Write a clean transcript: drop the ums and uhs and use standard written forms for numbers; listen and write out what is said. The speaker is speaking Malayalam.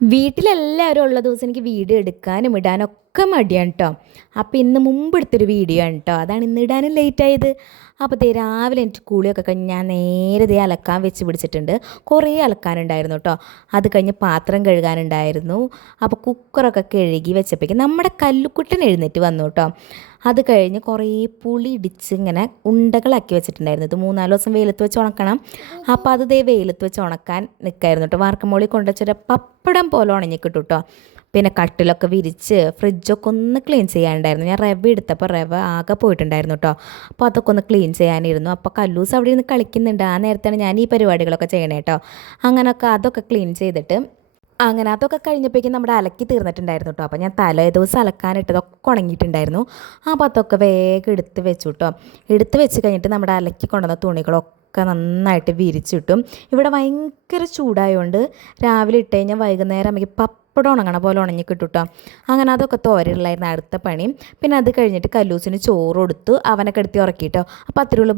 വീട്ടിലെല്ലാവരും ഉള്ള ദിവസം എനിക്ക് വീഡിയോ എടുക്കാനും ഇടാനൊക്കെ മടിയാണ് കേട്ടോ. അപ്പോൾ ഇന്ന് മുമ്പ് എടുത്തൊരു വീഡിയോ ആണ് കേട്ടോ. അതാണ് ഇന്ന് ഇടാനും ലേറ്റായത്. അപ്പോൾ ദേ രാവിലെ എനിക്ക് കുളിയൊക്കെ കഴിഞ്ഞ് ഞാൻ നേരെ ദേ അലക്കാൻ വെച്ച് പിടിച്ചിട്ടുണ്ട്. കുറേ അലക്കാനുണ്ടായിരുന്നു കേട്ടോ. അത് കഴിഞ്ഞ് പാത്രം കഴുകാനുണ്ടായിരുന്നു. അപ്പോൾ കുക്കറൊക്കെ കഴുകി വെച്ചപ്പോഴേക്കും നമ്മുടെ കല്ലുക്കുട്ടൻ എഴുന്നേറ്റ് വന്നു കേട്ടോ. അത് കഴിഞ്ഞ് കുറേ പുളി ഇടിച്ച് ഇങ്ങനെ ഉണ്ടകളാക്കി വെച്ചിട്ടുണ്ടായിരുന്നു. ഇത് 3-4 ദിവസം വെയിലത്ത് വെച്ച് ഉണക്കണം. അപ്പോൾ അത് ദേ വെയിലത്ത് വെച്ച് ഉണക്കാൻ നിൽക്കായിരുന്നു കേട്ടോ. വാർക്കമോളി കൊണ്ടുവച്ചൊരു പപ്പടം പോലെ ഉണങ്ങി കിട്ടും കേട്ടോ. പിന്നെ കട്ടിലൊക്കെ വിരിച്ച് ഫ്രിഡ്ജൊക്കെ ഒന്ന് ക്ലീൻ ചെയ്യാനുണ്ടായിരുന്നു. ഞാൻ റവ എടുത്തപ്പോൾ റവ ആകെ പോയിട്ടുണ്ടായിരുന്നു കേട്ടോ. അപ്പോൾ അതൊക്കെ ഒന്ന് ക്ലീൻ ചെയ്യാനിരുന്നു. അപ്പോൾ കല്ലൂസ് അവിടെ ഇരുന്ന് കളിക്കുന്നുണ്ട്. ആ നേരത്താണ് ഞാൻ ഈ പരിപാടികളൊക്കെ ചെയ്യണേ കേട്ടോ. അങ്ങനെയൊക്കെ അതൊക്കെ ക്ലീൻ ചെയ്തിട്ട് അങ്ങനെ അതൊക്കെ കഴിഞ്ഞപ്പോഴേക്കും നമ്മുടെ അലക്കി തീർന്നിട്ടുണ്ടായിരുന്നു കേട്ടോ. അപ്പോൾ ഞാൻ തലേ ദിവസം അലക്കാനിട്ടതൊക്കെ ഉണങ്ങിയിട്ടുണ്ടായിരുന്നു. അപ്പോൾ അതൊക്കെ വേഗം എടുത്ത് വെച്ചു കേട്ടോ. എടുത്ത് വെച്ച് കഴിഞ്ഞിട്ട് നമ്മുടെ അലക്കി കൊണ്ടുവന്ന തുണികളൊക്കെ നന്നായിട്ട് വിരിച്ചിട്ടും. ഇവിടെ ഭയങ്കര ചൂടായതുകൊണ്ട് രാവിലെ ഇട്ട് കഴിഞ്ഞാൽ വൈകുന്നേരം നമുക്ക് പപ്പടം ഉണങ്ങണ പോലെ ഉണങ്ങി കിട്ടും കേട്ടോ. അങ്ങനെ അതൊക്കെ തോരയിലായിരുന്നു അടുത്ത പണി. പിന്നെ അത് കഴിഞ്ഞിട്ട് കല്ലൂസിന് ചോറ് കൊടുത്തു, അവനൊക്കെ എടുത്തി ഉറക്കി കേട്ടോ. അപ്പോൾ അത്രയുള്ളൂ.